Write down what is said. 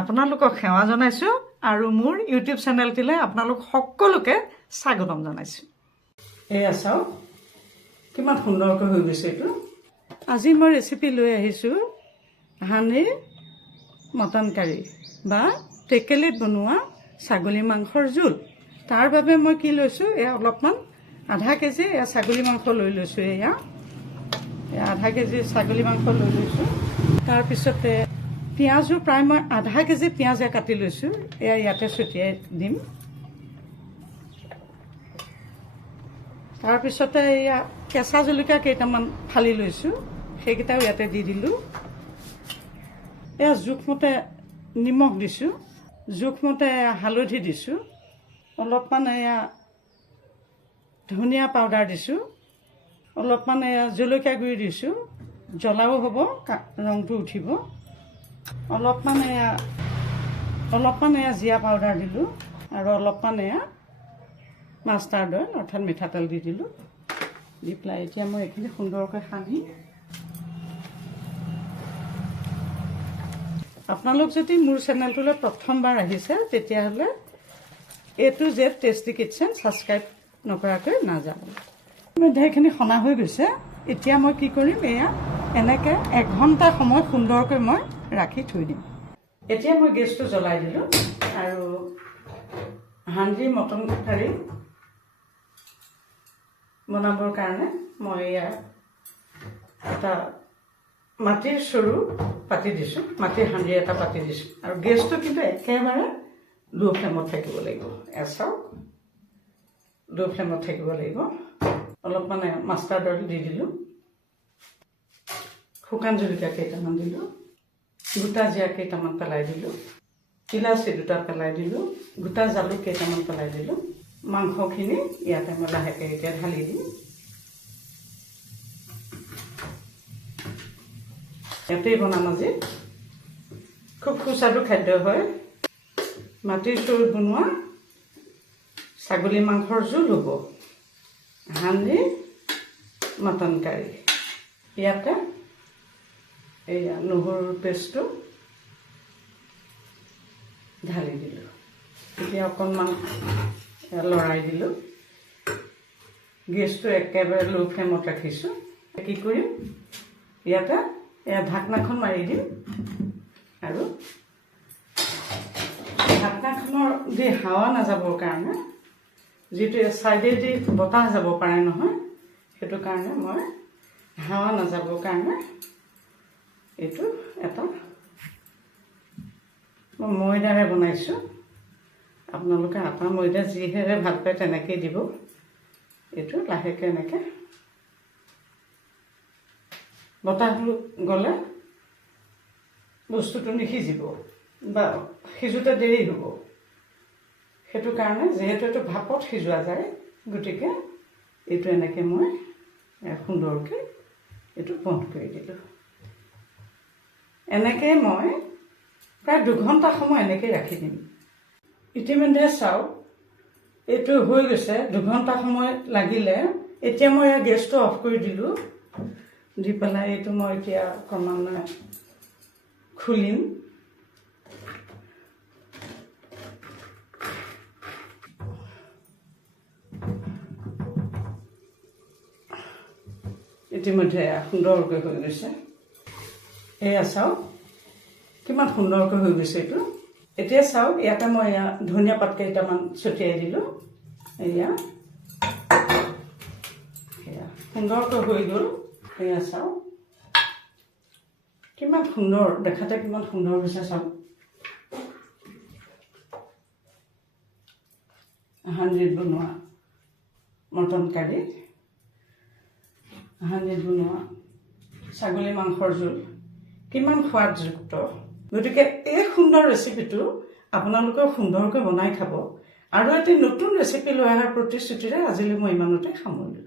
আপোনালোকক সেৱা জনাইছোঁ আৰু মোৰ ইউটিউব চেনেলটিলৈ আপোনালোক সকলোকে স্বাগতম জনাইছোঁ। এয়া চাওক কিমান সুন্দৰকৈ হৈ গৈছে এইটো। আজি মই ৰেচিপি লৈ আহিছোঁ হাঁহৰ মটন কাৰী বা টেকেলিত বনোৱা ছাগলী মাংসৰ জোল। তাৰ বাবে মই কি লৈছোঁ, এয়া অলপমান আধা কেজি এয়া ছাগলী মাংস লৈ লৈছোঁ। এয়া আধা কেজি ছাগলী মাংস লৈ লৈছোঁ। তাৰপিছতে পিঁয়াজো প্ৰায় মই আধা কেজি পিঁয়াজ কাটি লৈছোঁ। এয়া ইয়াতে ছটিয়াই দিম। তাৰপিছতে এয়া কেঁচা জলকীয়া কেইটামান ফালি লৈছোঁ, সেইকেইটাও ইয়াতে দি দিলোঁ। এয়া জোখমতে নিমখ দিছোঁ, জোখমতে হালধি দিছোঁ, অলপমান এয়া ধনিয়া পাউডাৰ দিছোঁ, অলপমান এয়া জলকীয়া গুড়ি দিছোঁ, জ্বলাও হ'ব, ৰংটো উঠিব। অলপমান এয়া জিৰা পাউডাৰ দিলোঁ আৰু অলপমান এয়া মাষ্টাৰ্ড অইল অৰ্থাৎ মিঠাতেল দি দিলোঁ। দি পেলাই এতিয়া মই এইখিনি সুন্দৰকৈ সানি, আপোনালোক যদি মোৰ চেনেলটোলৈ প্ৰথমবাৰ আহিছে তেতিয়াহ'লে A-to-Z টেষ্টি কিটচেন ছাবস্ক্ৰাইব নকৰাকৈ নাযাব। সেইখিনি সনা হৈ গৈছে। এতিয়া মই কি কৰিম, এয়া এনেকৈ 1 ঘণ্টা সময় সুন্দৰকৈ মই ৰাখি থৈ দিম। এতিয়া মই গেছটো জ্বলাই দিলোঁ আৰু হাঁহৰ মটন কাৰী বনাবৰ কাৰণে মই এয়া এটা মাটিৰ চৰু পাতি দিছোঁ, মাটিৰ হাঁড়ি এটা পাতি দিছোঁ আৰু গেছটো কিন্তু একেবাৰে ল' ফ্লেমত থাকিব লাগিব। চাওক ল' ফ্লেমত থাকিব লাগিব। অলপমান মাষ্টাৰ্ড অইল দি দিলোঁ, শুকান জলকীয়া কেইটামান দিলোঁ, গোটা জিৰা কেইটামান পেলাই দিলোঁ, ইলাচি 2টা পেলাই দিলোঁ, গোটা জালুক কেইটামান পেলাই দিলোঁ। মাংসখিনি ইয়াতে মই লাহেকৈ এতিয়া ঢালি দিম। ইয়াতেই বনাম আজি। খুব সুস্বাদু খাদ্য হয়। মাটিৰ চৰুত বনোৱা ছাগলী মাংসৰ জোল হ'ব, হাঁহৰ মটন কাৰী। ইয়াতে এয়া নহৰুৰ পেষ্টটো ঢালি দিলোঁ। এতিয়া অকণমান লৰাই দিলোঁ। গেছটো একেবাৰে ল' ফ্লেমত ৰাখিছোঁ। কি কৰিম, ইয়াতে এয়া ঢাকনাখন মাৰি দিম আৰু ঢাকনাখনৰ দি হাৱা নাযাবৰ কাৰণে, যিটো ছাইডেদি বতাহ যাব পাৰে নহয়, সেইটো কাৰণে মই হাৱা নাযাবৰ কাৰণে এইটো এটা মই ময়দাৰে বনাইছোঁ। আপোনালোকে আটা ময়দা যিহেৰে ভাল পায় তেনেকেই দিব। এইটো লাহেকৈ এনেকৈ বতাহটো গ'লে বস্তুটো নিসিজিব বা সিজোতে দেৰি হ'ব। সেইটো কাৰণে যিহেতু এইটো ভাপত সিজোৱা যায়, গতিকে এইটো এনেকৈ মই সুন্দৰকৈ এইটো বন্ধ কৰি দিলোঁ। এনেকৈ মই প্ৰায় 2 ঘণ্টা সময় এনেকৈ ৰাখি দিম। ইতিমধ্যে চাওক এইটো হৈ গৈছে, 2 ঘণ্টা সময় লাগিলে। এতিয়া মই ইয়াৰ গেছটো অফ কৰি দিলোঁ। দি পেলাই এইটো মই এতিয়া ক্ৰমান্বয়ে খুলিম। ইতিমধ্যে সুন্দৰকৈ হৈ গৈছে। এয়া চাওক কিমান সুন্দৰকৈ হৈ গৈছে এইটো। এতিয়া চাওক ইয়াতে মই এয়া ধনিয়া পাত কেইটামান ছটিয়াই দিলোঁ। এয়া সুন্দৰকৈ হৈ গ'ল। এয়া চাওক কিমান সুন্দৰ দেখাতে, কিমান সুন্দৰ হৈছে চাওক। হাঁহৰ বনোৱা মটন কাৰী, হাঁহৰ বনোৱা ছাগলী মাংসৰ জোল, কিমান সোৱাদযুক্ত। গতিকে এই সুন্দৰ ৰেচিপিটো আপোনালোকেও সুন্দৰকৈ বনাই খাব। আৰু এটি নতুন ৰেচিপি লৈ অহাৰ প্ৰতিশ্ৰুতিৰে আজিলৈ মই ইমানতে সামৰিলোঁ।